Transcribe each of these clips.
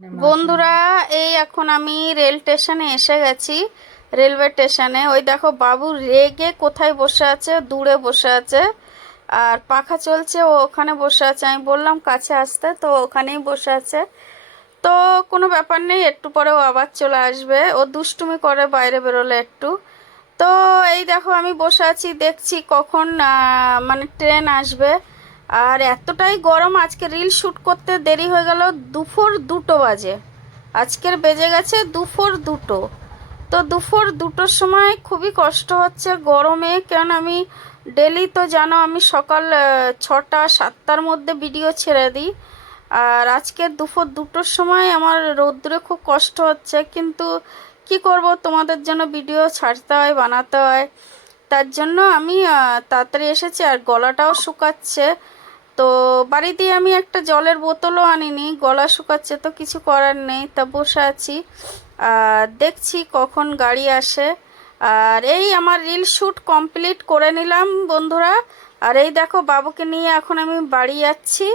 বন্ধুরা, এই এখন আমি রেল স্টেশনে এসে গেছি। রেলওয়ে স্টেশনে ওই দেখো বাবু রেগে কোথায় বসে আছে, দূরে বসে আছে। আর পাখা চলছে, ও ওখানে বসে আছে। আমি বললাম কাছে আসতে, তো ওখানেই বসে আছে। তো কোনো ব্যাপার নেই, একটু পরে ও আবার চলে আসবে। ও দুষ্টুমি করে বাইরে বেরোলে একটু। তো এই দেখো আমি বসে আছি, দেখছি কখন মানে ট্রেন আসবে। আর এতটাই গরম, আজকে রিল শ্যুট করতে দেরি হয়ে গেল। দুপুর 2টো বাজে, আজকের বেজে গেছে দুপুর 2টো। তো দুপুর 2টোর সময় খুবই কষ্ট হচ্ছে গরমে, কেন আমি ডেলি তো জানো আমি সকাল 6টা 7টার মধ্যে ভিডিও ছেড়ে দিই। আর আজকে দুপুর 2টোর সময় আমার রোদ্দুরে খুব কষ্ট হচ্ছে, কিন্তু কি করব, তোমাদের জন্য ভিডিও ছাড়তে হয়, বানাতে হয়। তার জন্য আমি তাড়াতাড়ি এসেছি। আর গলাটাও শুকাচ্ছে। তো বাড়ি দিয়ে আমি একটা জলের বোতলও আনিনি, গলা শুকাচ্ছে তো কিছু করার নেই, তা বসে আছি আর দেখছি কখন গাড়ি আসে। আর এই আমার রিল শ্যুট কমপ্লিট করে নিলাম বন্ধুরা। আর এই দেখো বাবুকে নিয়ে এখন আমি বাড়ি যাচ্ছি।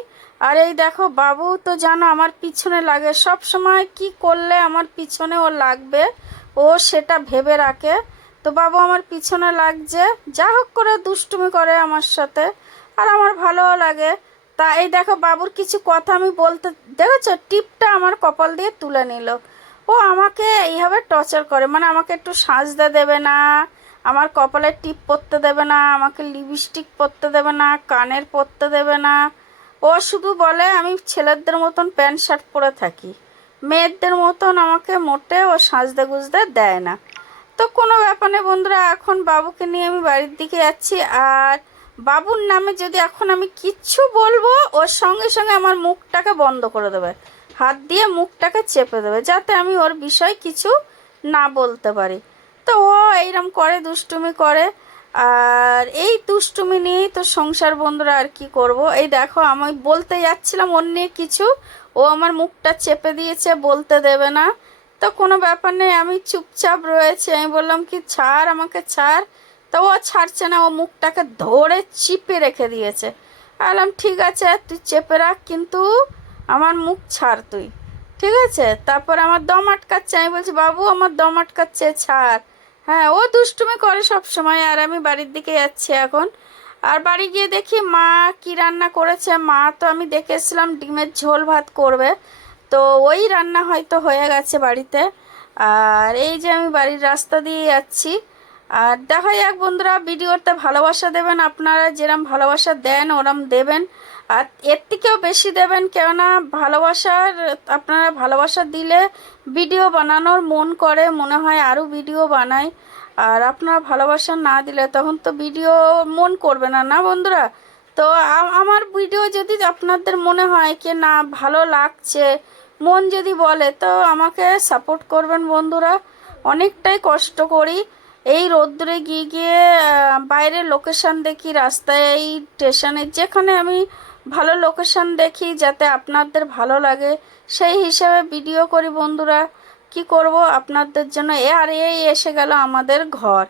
আর এই দেখো বাবু তো জানো আমার পিছনে লাগে সব সময়, কি করলে আমার পিছনে ও লাগবে ও সেটা ভেবে রাখে। তো বাবু আমার পিছনে লাগছে, যা হোক করে দুষ্টুমি করে আমার সাথে, আর আমার ভালোও লাগে। তা এই দেখো বাবুর কিছু কথা আমি বলতে, দেখেছো টিপটা আমার কপাল দিয়ে তুলে নিল। ও আমাকে এইভাবে টর্চার করে, মানে আমাকে একটু সাজতে দেবে না, আমার কপালে টিপ পরতে দেবে না, আমাকে লিপস্টিক পরতে দেবে না, কানের পরতে দেবে না। ও শুধু বলে আমি ছেলেদের মতন প্যান্ট শার্ট পরে থাকি, মেয়েদের মতন আমাকে মোটে ও সাজতে গুজতে দেয় না। তো কোনো ব্যাপার নেই বন্ধুরা, এখন বাবুকে নিয়ে আমি বাড়ির দিকে যাচ্ছি। আর বাবুর নামে যদি এখন আমি কিচ্ছু বলবো, ওর সঙ্গে সঙ্গে আমার মুখটাকে বন্ধ করে দেবে, হাত দিয়ে মুখটাকে চেপে দেবে, যাতে আমি ওর বিষয় কিছু না বলতে পারি। তো ও এইরকম করে, দুষ্টুমি করে। আর এই দুষ্টুমি নিয়েই তো সংসার বন্ধুরা, আর কি করব। এই দেখো আমি বলতে যাচ্ছিলাম ওর নিয়ে কিছু, ও আমার মুখটা চেপে দিয়েছে, বলতে দেবে না। তো কোনো ব্যাপার নেই, আমি চুপচাপ রয়েছি। আমি বললাম কি ছাড়, আমাকে ছাড়। তো ও ছাড়ছে না, ও মুখটাকে ধরে চিপে রেখে দিয়েছে। বললাম ঠিক আছে তুই চেপে রাখ, কিন্তু আমার মুখ ছাড় তুই, ঠিক আছে। তারপর আমার দম আটকাচ্ছে, আমি বলছি বাবু আমার দম আটকাচ্ছে, ছাড়। হ্যাঁ, ও দুষ্টুমি করে সব সময়। আর আমি বাড়ির দিকে যাচ্ছি এখন। আর বাড়ি গিয়ে দেখি মা কি রান্না করেছে। মা তো আমি দেখে এসেছিলাম ডিমের ঝোল ভাত করবে, তো ওই রান্না হয়তো হয়ে গেছে বাড়িতে। আর এই যে আমি বাড়ির রাস্তা দিয়ে যাচ্ছি। আর দেখা যাক বন্ধুরা, ভিডিওতে ভালোবাসা দেবেন, আপনারা যেরম ভালোবাসা দেন ওরম দেবেন, আর এর থেকেও বেশি দেবেন। কেননা ভালোবাসার, আপনারা ভালোবাসা দিলে ভিডিও বানানোর মন করে, মনে হয় আরও ভিডিও বানাই। আর আপনারা ভালোবাসা না দিলে তখন তো ভিডিও মন করবে না, না বন্ধুরা। তো আমার ভিডিও যদি আপনাদের মনে হয় কি না ভালো লাগছে, মন যদি বলে, তো আমাকে সাপোর্ট করবেন বন্ধুরা। অনেকটাই কষ্ট করি এই রোদ্দুরে গিয়ে গিয়ে, বাইরের লোকেশান দেখি রাস্তায়, এই স্টেশনে যেখানে আমি ভালো লোকেশান দেখি যাতে আপনাদের ভালো লাগে, সেই হিসাবে ভিডিও করি বন্ধুরা। কি করব আপনাদের জন্য। আর এই এসে গেল আমাদের ঘর,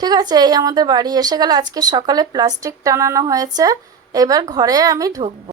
ঠিক আছে, এই আমাদের বাড়ি এসে গেল। আজকে সকালে প্লাস্টিক টানানো হয়েছে, এবার ঘরে আমি ঢুকবো।